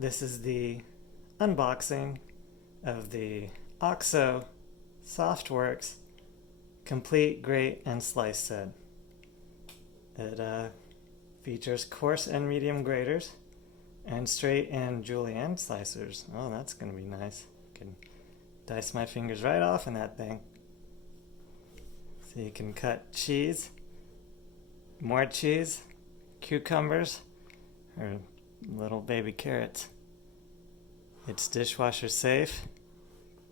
This is the unboxing of the OXO Softworks Complete Grate and Slice set. It features coarse and medium graters and straight and Julianne Slicers. Oh, that's going to be nice. I can dice my fingers right off in that thing. So you can cut cheese, more cheese, cucumbers, or little baby carrots. It's dishwasher safe.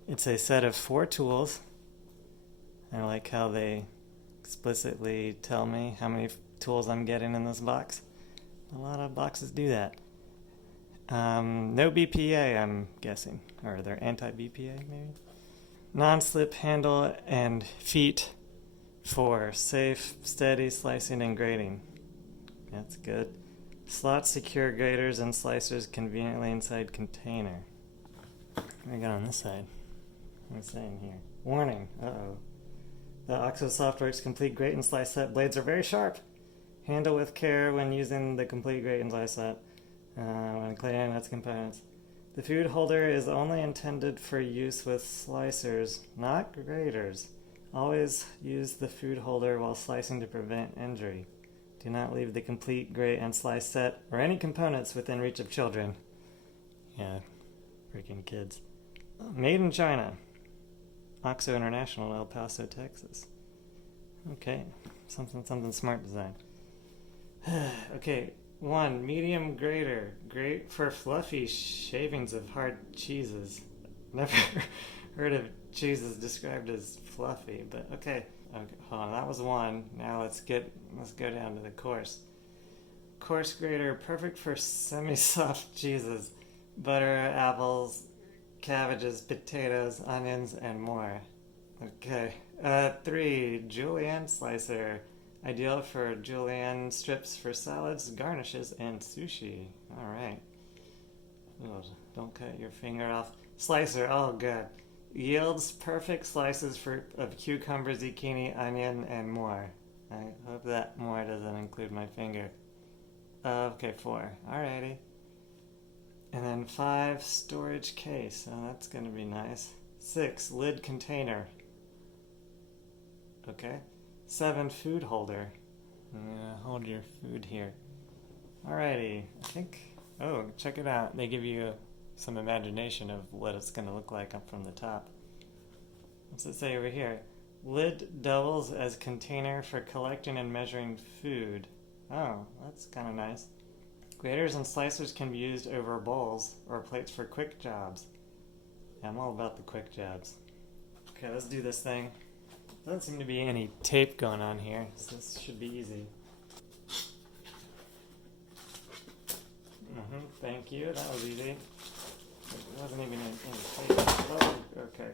It's a set of 4 tools. I like how they explicitly tell me how many tools I'm getting in this box. A lot of boxes do that. No BPA, I'm guessing. Or they're anti-BPA, maybe? Non-slip handle and feet for safe, steady slicing and grating. That's good. Slot secure graters and slicers conveniently inside container. What do we got on this side? What's it saying here? Warning. Uh-oh. The OXO Softworks Complete Grate and Slice Set blades are very sharp. Handle with care when using the Complete Grate and Slice Set. When cleaning its components. The food holder is only intended for use with slicers, not graters. Always use the food holder while slicing to prevent injury. Do not leave the Complete Grate and Slice set or any components within reach of children. Yeah, freaking kids. Made in China. OXO International, El Paso, Texas. Okay, something smart design. Okay, 1. Medium grater. Great for fluffy shavings of hard cheeses. Never heard of cheeses described as fluffy, but okay. Okay, hold on, that was 1. Now let's go down to the coarse. Coarse grater, perfect for semi-soft cheeses, butter, apples, cabbages, potatoes, onions, and more. Okay. 3. Julianne Slicer, ideal for julienne strips for salads, garnishes, and sushi. All right. Oh, don't cut your finger off. Slicer, oh good. Yields perfect slices of cucumber, zucchini, onion, and more. I hope that more doesn't include my finger. Okay, 4. Alrighty. And then 5, storage case. Oh, that's going to be nice. 6, lid container. Okay. 7, food holder. Hold your food here. Alrighty. I think... Oh, check it out. They give you some imagination of what it's going to look like up from the top. What's it say over here? Lid doubles as container for collecting and measuring food. Oh, that's kind of nice. Graters and slicers can be used over bowls or plates for quick jobs. Yeah, I'm all about the quick jobs. Okay, let's do this thing. Doesn't seem to be any tape going on here, so this should be easy. Thank you, that was easy. It wasn't even any tape. Oh, okay.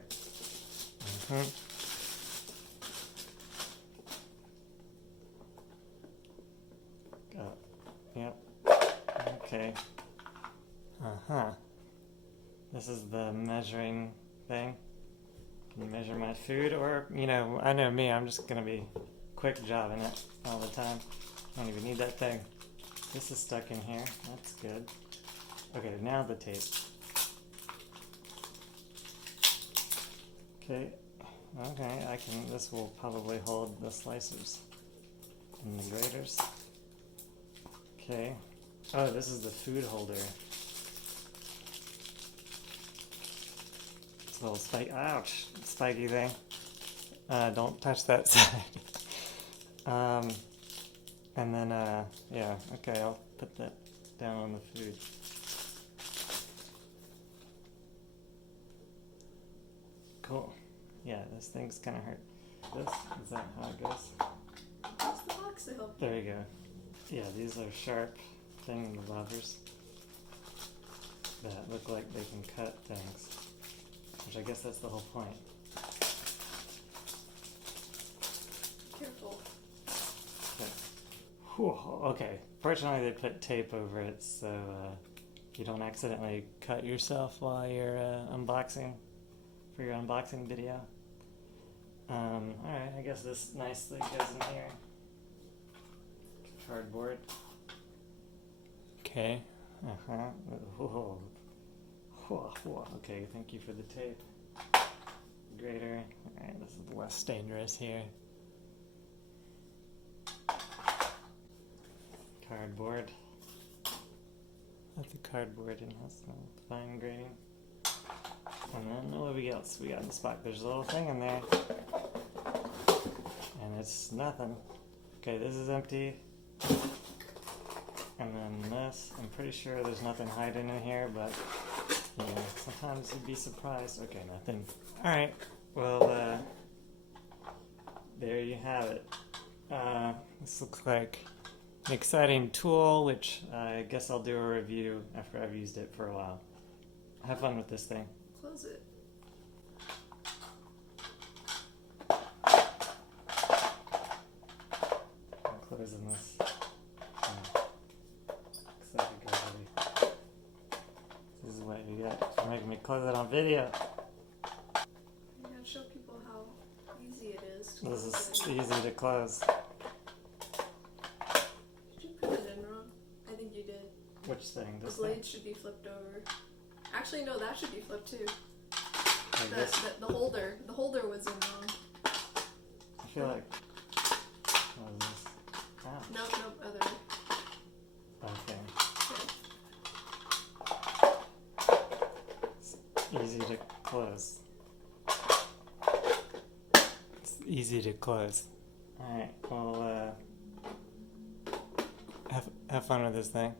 Yep. Okay. This is the measuring thing. Can you measure my food? Or, I know me, I'm just going to be quick jobbing it all the time. I don't even need that thing. This is stuck in here. That's good. Okay, now the tape. Okay, this will probably hold the slicers and the graters. Okay. Oh, this is the food holder. It's a little spiky thing. Don't touch that side. And then, yeah, okay, I'll put that down on the food. Cool. Yeah, this thing's kind of hurt. Is that how it goes? Use the box to help you. There you go. Yeah, these are sharp thingamabobers that look like they can cut things, which I guess that's the whole point. Careful. Okay. Whew, okay. Fortunately, they put tape over it so you don't accidentally cut yourself while you're unboxing for your unboxing video. Alright, I guess this nicely goes in here. Cardboard. Okay. Uh-huh. Whoa. Whoa, whoa. Okay, thank you for the tape. Grater. Alright, this is less dangerous here. Cardboard. Let the cardboard in has some fine grating. And then what do we else we got in this box? There's a little thing in there. And it's nothing. Okay, this is empty. And then this, I'm pretty sure there's nothing hiding in here, but yeah, sometimes you'd be surprised. Okay, nothing. Alright, well, there you have it. This looks like an exciting tool, which I guess I'll do a review after I've used it for a while. Have fun with this thing. Close it. I'm closing this. Excited, everybody. This is what you get for making me close it on video. You gotta show people how easy it is to This close is it. easy to close. Did you put it in wrong? I think you did. Which thing? The This thing? blade should be flipped over. Actually, no, that should be flipped too. Like this? The holder. The holder was in wrong. I feel like. What is this? Ouch. Nope, other way. Okay. It's easy to close. It's easy to close. Alright, well, have fun with this thing.